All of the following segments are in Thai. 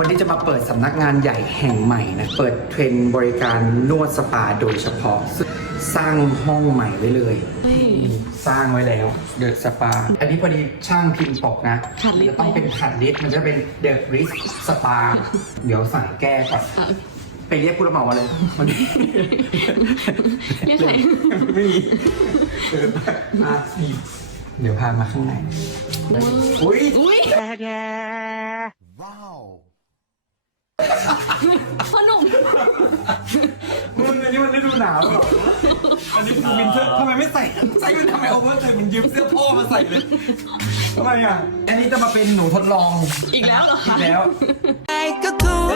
วันนี้จะมาเปิดสำนักงานใหญ่แห่งใหม่นะ เปิดเทรนด์บริการนวดสปาโดยเฉพาะซึ่งสร้างห้องใหม่ไว้เลย สร้างไว้แล้ว เดอะสปา อันนี้พอดีช่างพิมพ์ตกนะขัดลิฟต์ จะต้องเป็นขัดลิฟต์มันจะเป็นเดอะริสสปา เดี๋ยวสั่งแก้ก่อนอะไปเรียกผู้รับเหมามาเลยวันนี้ เรียกใคร ไม่มีเออมาสิเดี๋ยวพามาข้างในอุ้ยอุ้ย พ่อหนุ่ม มึงอันนี้มันฤดูหนาวเหรออันนี้คือวินเทอร์ทำไมไม่ใส่ใส่มันทำไมโอเวอร์เลยมันยืมเสื้อพ่อมาใส่เลยทำไมอะ อันนี้จะมาเป็นหนูทดลองอีกแล้วเหรออีคะ กแล้ว ก็กูไ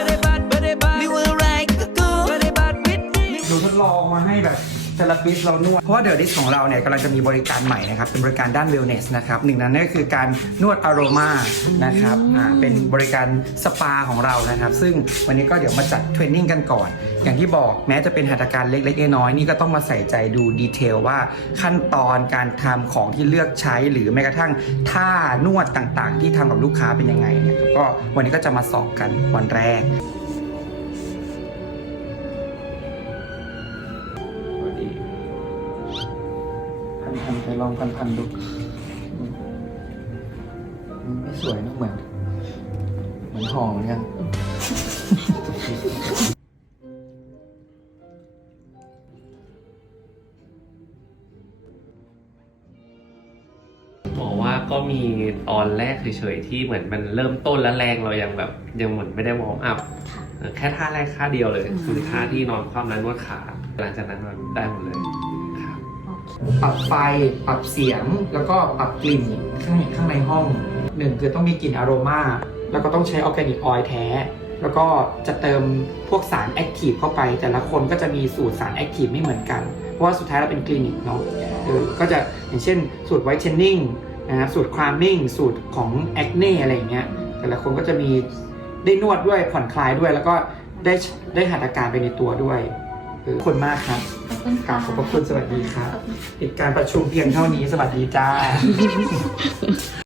องมาให้แบบเทเลปิสเรานวด เพราะว่าเดอะดิสของเราเนี่ยกำลังจะมีบริการใหม่นะครับ เป็นบริการด้านเวลเนสนะครับหนึ่งนั้นก็คือการนวดอารมานะครับอ่าเป็นบริการสปาของเรานะครับ ซึ่งวันนี้ก็เดี๋ยวมาจัดเทรนนิ่งกันก่อน อย่างที่บอกแม้จะเป็นหัตถการเล็กๆน้อยๆนี่ก็ต้องมาใส่ใจดูดีเทลว่าขั้นตอนการทำของที่เลือกใช้ หรือแม้กระทั่งท่านวดต่างๆ ที่ทำกับลูกค้าเป็นยังไงเนี่ยก็วันนี้ก็จะมาสอบกันวันแรก พันพันไปลองพันพันดูอืมไม่สวยนะเหมือน เหมือนห่อเหมือนกัน บอกว่าก็มีตอนแรกเฉยๆที่เหมือนมันเริ่มต้นแล้วแรงเรายังแบบยังเหมือนไม่ได้วอร์มอัพแค่ท่าแรกท่าเดียวเลย คือท่าที่นอนคว่ำนั้นนวดขา หลังจากนั้นมันได้หมดเลย ปรับไฟ ปรับเสียง แล้วก็ปรับกลิ่นข้างข้างในห้องหนึ่งคือต้องมีกลิ่นอโรมาแล้วก็ต้องใช้ออร์แกนิกออยล์แท้ แล้วก็จะเติมพวกสารแอคทีฟเข้าไป แต่ละคนก็จะมีสูตรสารแอคทีฟไม่เหมือนกัน เพราะว่าสุดท้ายเราเป็นคลินิกเนาะก็จะอย่างเช่น สูตรไวท์เทนนิ่งนะครับสูตรคลามมิ่งสูตรของแอคเน่อะไรอย่างเงี้ยแต่ละคนก็จะมีได้นวดด้วยผ่อนคลายด้วย แล้วก็ได้ได้หัตถการไปในตัวด้วย ขอบคุณมากครับขอบคุณกราค่ะ บขอบพระคุณสวัสดีครับปิดการประชุมเพียงเท่านี้สวัสดีจ้า